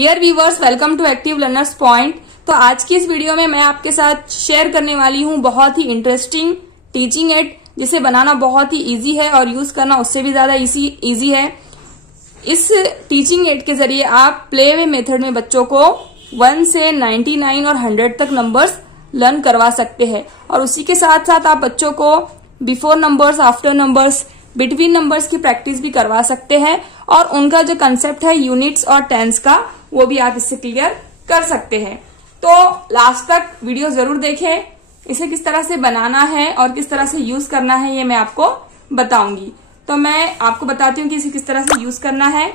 Dear viewers, welcome to active learners point. तो आज की इस वीडियो में मैं आपके साथ शेयर करने वाली हूँ बहुत ही इंटरेस्टिंग टीचिंग एड, जिसे बनाना बहुत ही इजी है और यूज करना उससे भी ज्यादा इजी है। इस टीचिंग एड के जरिए आप प्ले वे मेथड में बच्चों को 1 से 99 और 100 तक नंबर्स लर्न करवा सकते हैं और उसी के साथ साथ आप बच्चों को before numbers, after numbers, between numbers की प्रैक्टिस भी करवा सकते हैं और उनका जो कंसेप्ट है यूनिट्स और टेंस का, वो भी आप इससे क्लियर कर सकते हैं। तो लास्ट तक वीडियो जरूर देखें। इसे किस तरह से बनाना है और किस तरह से यूज करना है ये मैं आपको बताऊंगी। तो मैं आपको बताती हूँ कि इसे किस तरह से यूज करना है।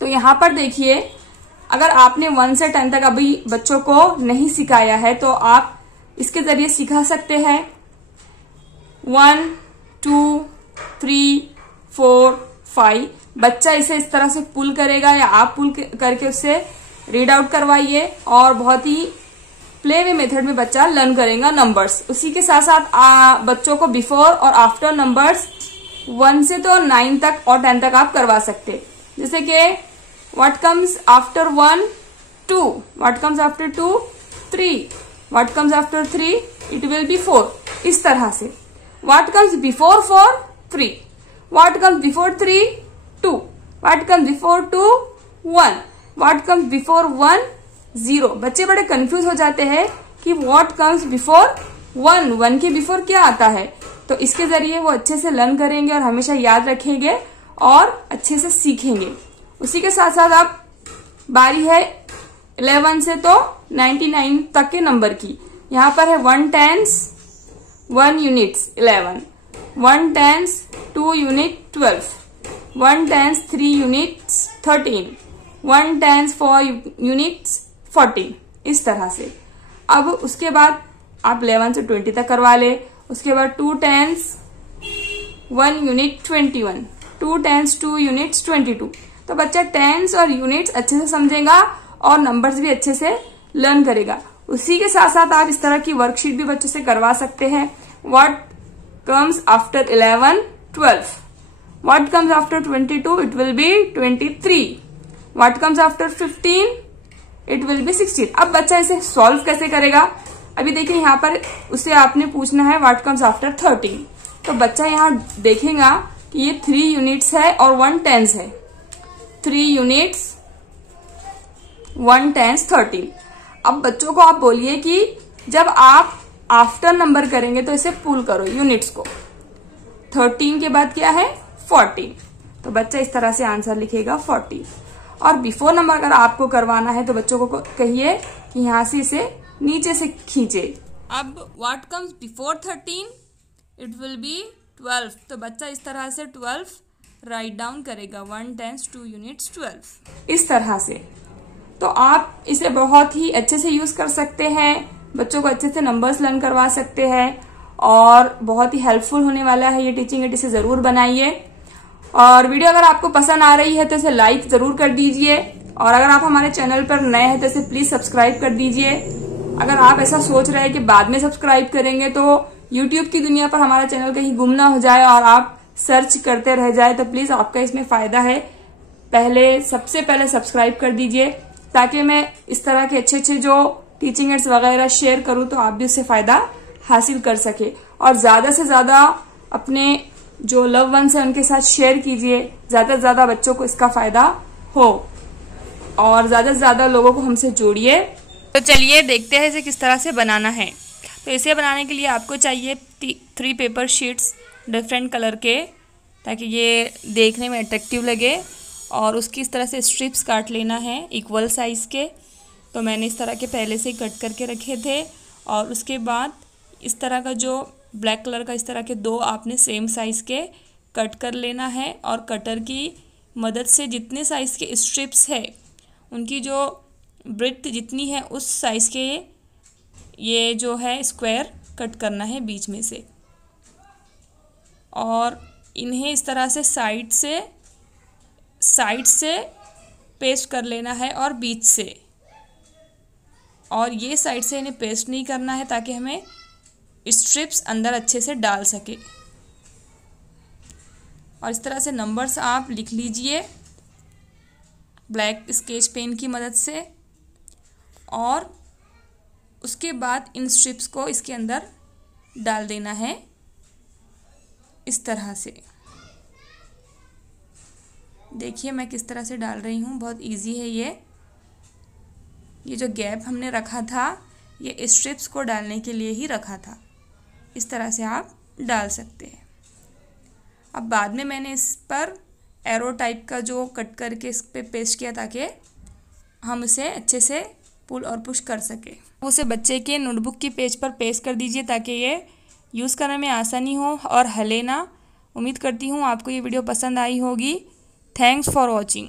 तो यहाँ पर देखिए, अगर आपने 1 से 10 तक अभी बच्चों को नहीं सिखाया है तो आप इसके जरिए सिखा सकते हैं। 1, 2, 3, 4, 5। बच्चा इसे इस तरह से पुल करेगा या आप पुल करके उससे रीड आउट करवाइए और बहुत ही प्ले वे मेथड में बच्चा लर्न करेगा नंबर्स। उसी के साथ साथ बच्चों को बिफोर और आफ्टर नंबर्स 1 से तो 9 तक और 10 तक आप करवा सकते। जैसे कि what comes after 1, 2, what comes after 2, 3, what comes after 3, it will be 4। इस तरह से what comes before 4, 3, what comes before 3, 2, what comes before 2, 1, what comes before 1, 0। बच्चे बड़े कंफ्यूज हो जाते हैं कि व्हाट कम्स बिफोर 1, 1 के बिफोर क्या आता है। तो इसके जरिए वो अच्छे से लर्न करेंगे और हमेशा याद रखेंगे और अच्छे से सीखेंगे। उसी के साथ साथ आप बारी है 11 से तो 99 तक के नंबर की। यहाँ पर है 1 tens, 1 units 11, 1 tens 2 unit 12, 1 tens 3 units 13, 1 tens 4 units 14। इस तरह से अब उसके बाद आप 11 से 20 तक करवा ले। उसके बाद 2 tens 1 unit 21, 2 tens 2 units 22। तो बच्चा टेंस और यूनिट्स अच्छे से समझेगा और नंबर्स भी अच्छे से लर्न करेगा। उसी के साथ साथ आप इस तरह की वर्कशीट भी बच्चों से करवा सकते हैं। What comes after 11, 12, what comes after 22, it will be 23, what comes after 15, it will be 16। अब बच्चा इसे सॉल्व कैसे करेगा? अभी देखिए, यहाँ पर उसे आपने पूछना है व्हाट कम्स आफ्टर 13। तो बच्चा यहाँ देखेगा कि ये 3 यूनिट्स है और 1 टेंस है। 3 यूनिट्स 1 tens 13। अब बच्चों को आप बोलिए कि जब आप आफ्टर नंबर करेंगे तो इसे पुल करो यूनिट्स को। 13 के बाद क्या है? 14। तो बच्चा इस तरह से आंसर लिखेगा 40। और बिफोर नंबर अगर आपको करवाना है तो बच्चों को कहिए कि यहां से इसे नीचे से खींचे। अब what comes before 13, it will be 12। तो बच्चा इस तरह से 12 राइट डाउन करेगा। 1 tens 2 units 12। इस तरह से तो आप इसे बहुत ही अच्छे से यूज कर सकते हैं, बच्चों को अच्छे से नंबर्स लर्न करवा सकते हैं और बहुत ही हेल्पफुल होने वाला है ये टीचिंग एड। इसे जरूर बनाइए और वीडियो अगर आपको पसंद आ रही है तो इसे लाइक जरूर कर दीजिए और अगर आप हमारे चैनल पर नए हैं तो इसे प्लीज सब्सक्राइब कर दीजिए। अगर आप ऐसा सोच रहे हैं कि बाद में सब्सक्राइब करेंगे तो यूट्यूब की दुनिया पर हमारा चैनल कहीं गुम ना हो जाए और आप सर्च करते रह जाए, तो प्लीज आपका इसमें फायदा है, सबसे पहले सब्सक्राइब कर दीजिए ताकि मैं इस तरह के अच्छे अच्छे जो टीचिंग एड्स वगैरह शेयर करूं तो आप भी उससे फायदा हासिल कर सके। और ज्यादा से ज्यादा अपने जो लव वंस है उनके साथ शेयर कीजिए, ज्यादा से ज्यादा बच्चों को इसका फायदा हो और ज्यादा से ज्यादा लोगों को हमसे जोड़िए। तो चलिए देखते हैं इसे किस तरह से बनाना है। तो इसे बनाने के लिए आपको चाहिए 3 पेपर शीट्स डिफरेंट कलर के, ताकि ये देखने में अट्रैक्टिव लगे। और उसकी इस तरह से स्ट्रिप्स काट लेना है इक्वल साइज़ के। तो मैंने इस तरह के पहले से कट करके रखे थे और उसके बाद इस तरह का जो ब्लैक कलर का इस तरह के 2 आपने सेम साइज़ के कट कर लेना है और कटर की मदद से जितने साइज़ के स्ट्रिप्स है उनकी जो ब्रेड्थ जितनी है उस साइज़ के ये जो है स्क्वायर कट करना है बीच में से और इन्हें इस तरह से साइड से पेस्ट कर लेना है और बीच से। और ये साइड से इन्हें पेस्ट नहीं करना है ताकि हमें स्ट्रिप्स अंदर अच्छे से डाल सके। और इस तरह से नंबर्स आप लिख लीजिए ब्लैक स्केच पेन की मदद से। और उसके बाद इन स्ट्रिप्स को इसके अंदर डाल देना है इस तरह से। देखिए मैं किस तरह से डाल रही हूँ, बहुत इजी है ये जो गैप हमने रखा था ये स्ट्रिप्स को डालने के लिए ही रखा था। इस तरह से आप डाल सकते हैं। अब बाद में मैंने इस पर एरो टाइप का जो कट करके इस पे पेस्ट किया ताकि हम इसे अच्छे से पुल और पुश कर सके। उसे बच्चे के नोटबुक की पेज पर पेस्ट कर दीजिए ताकि ये यूज़ करने में आसानी हो और हिले ना। उम्मीद करती हूँ आपको ये वीडियो पसंद आई होगी। Thanks for watching.